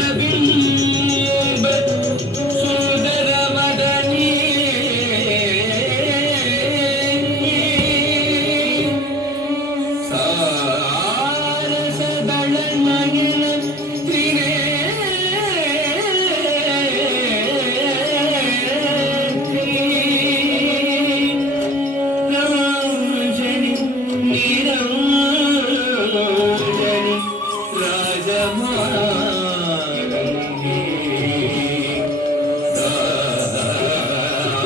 चंद्रबिंब सुंदरवदनी सारसदलनयन त्रिनेत्री रंजनी निरंजनी राजमारंगी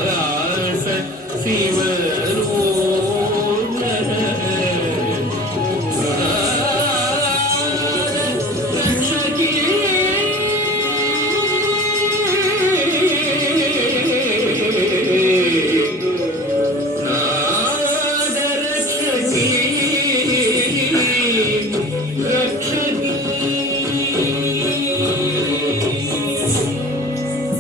दास शिवरोदर रक्षकी नाद रक्षकी रक्षकी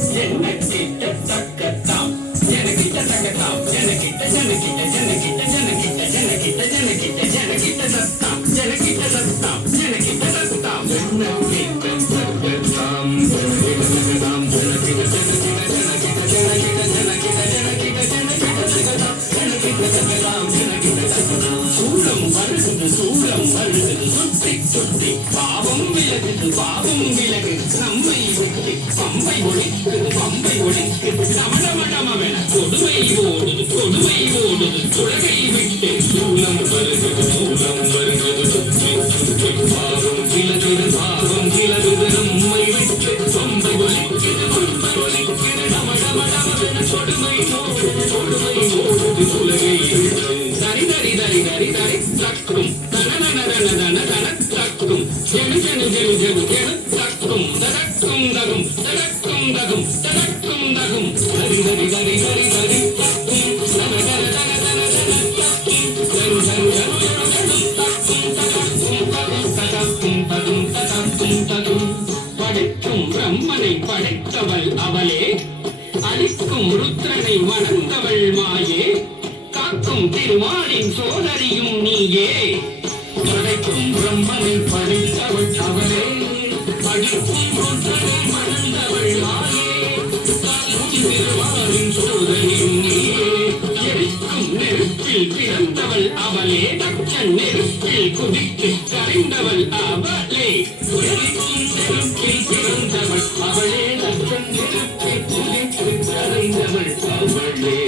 जनकिட்ட தக்கத்தாம் ஜனகிட்ட தக்கத்தாம் ஜனகிட்ட ஜனகிட்ட ஜனகிட்ட ஜனகிட்ட ஜனகிட்ட ஜனகிட்ட ஜனகிட்ட தத்தாம் ஜனகிட்ட தத்தாம் ஜனகிட்ட தத்தாம் ஜனகிட்ட தக்கத்தாம் ஜனகிட்ட தக்கத்தாம் ஜனகிட்ட ஜனகிட்ட ஜனகிட்ட ஜனகிட்ட ஜனகிட்ட ஜனகிட்ட ஜனகிட்ட தக்கத்தாம் ஜனகிட்ட தக்கத்தாம் ஜனகிட்ட தக்கத்தாம் சூலம் வருகுது சுத்தி சுத்தி பாவம் விலகுது நம்மை விட்டு பம்பை ஒழிக்குது சமணமணமென கொடுமை ஓடுது உலகை விட்டு சூலம் வருகுது சுத்தி சுத்தி பாவம் விலகுது நம்மை விட்டு பம்பை ஒழிக்குது சமணமணமென கொடுமை ஓடுது உலகை விட்டு தரி தரி தரி தரி தரி தக்கும் தனக்கும் ஜெனு ஜெனு ஜெனு ஜெனு ஜெனு தக்கும் தனக்கும் தகும் தனக்கும் தகும் தனக்கும் தகும் தரி தரி தரி தரி தரி தக்கும் தன தன தன தன தன தக்கும் ஜெனு ஜெனு ஜெனு ஜெனு ஜெனு தக்கும் தனக்கும் தகும் தனக்கும் தகும் தகும் படைக்கும் பிரம்மனை படைத்தவள் அவளே அளிக்கும் ருத்ரனை வணங்கவள் மாயே காக்கும் திருமாலின் சோதரியும் நீயே படைக்கும் பிரம்மனை படைத்தவள் அவளே படிக்கும் ருத்ரனை வணங்கவள் மாயே காக்கும் திருமாலின் சோதரியும் நீயே எரிக்கும் நெருப்பில் பிறந்தவள் அவளே தச்சன் நெருப்பில் குதித்து கரைந்தவள் அவளே எரிக்கும் நெருப்பில் பிறந்தவள் அவளே தச்சன் நெருப்பில் குதித்து கரைந்தவள் அவளே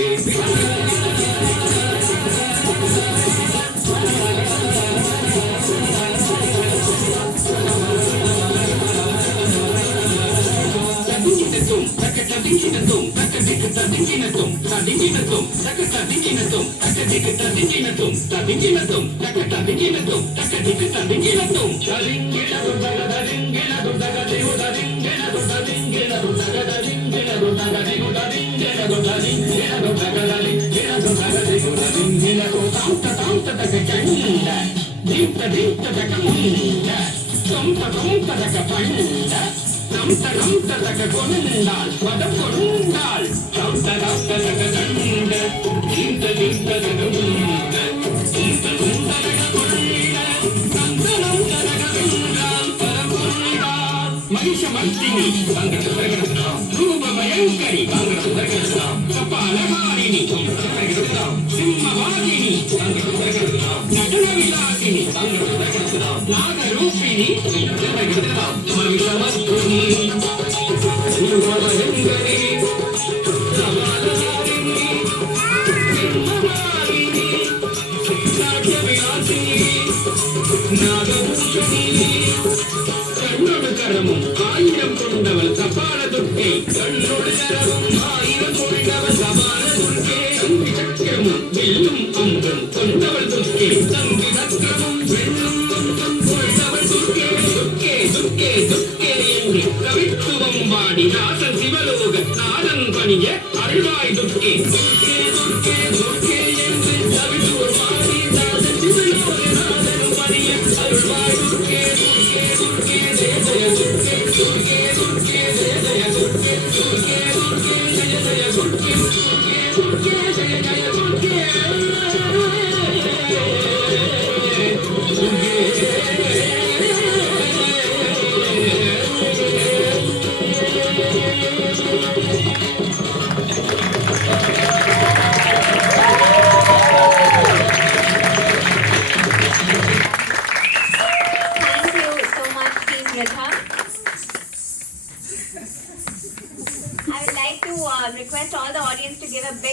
நம்தக கொண்டாள் பதம் கொண்டாள் தம்தக கண்ட தீந்த தீந்தக உண்ட தீந்த உண்டக கொண்ட நந்தனம் தக கொண்டாள் பரம் கொண்டாள் மகிஷமர்த்தினி அங்கடலாம் ரூப பயங்கரி அங்கடலாம் கபாலகாரிணி அங்கடலாம் சிம்மவாதினி அங்கடலாம் நடன விலாசினி அங்கடலாம் நாகரூபிணி அங்கடலாம் மகிஷமர்த்தினி ரூபபயங்கரி கபாலகாரிணி சிம்மவாதினி நாகவிலாசினி நாகபூஷணி கண்ணொடு கரமும் ஆயிரம் கொண்டவள் கபால துர்க்கை கண்ணொடு கரமும் ஆயிரம் கொண்டவள் கபால துர்க்கை தம்பி சக்கரமும் வெல்லும் அம்பும் கொண்டவள் துர்க்கை தம்பி சக்கரமும் வெல்லும் அம்பும் கொண்டவள் துர்க்கை துர்க்கே துர்க்கே துர்க்கே என்று கவித்துவம் பாடி நாசன் சிவலோக நாதன் பணிய அருள்வாய் துர்க்கே துர்க்கே துர்க்கே துர்க்கே என்று கவித்துவம் பாடி நாசன் சிவலோக நாதன் பணிய அருள்வாய் துர்க்கே துர்க்கே துர்க்கே Jaya Jaya துர்க்கே துர்க்கே துர்க்கே Jaya Jaya துர்க்கே துர்க்கே துர்க்கே Jaya Jaya துர்க்கே துர்க்கே துர்க்கே Jaya Jaya துர்க்கே துர்க்கே Amrita. I would like to request all the audience to give a big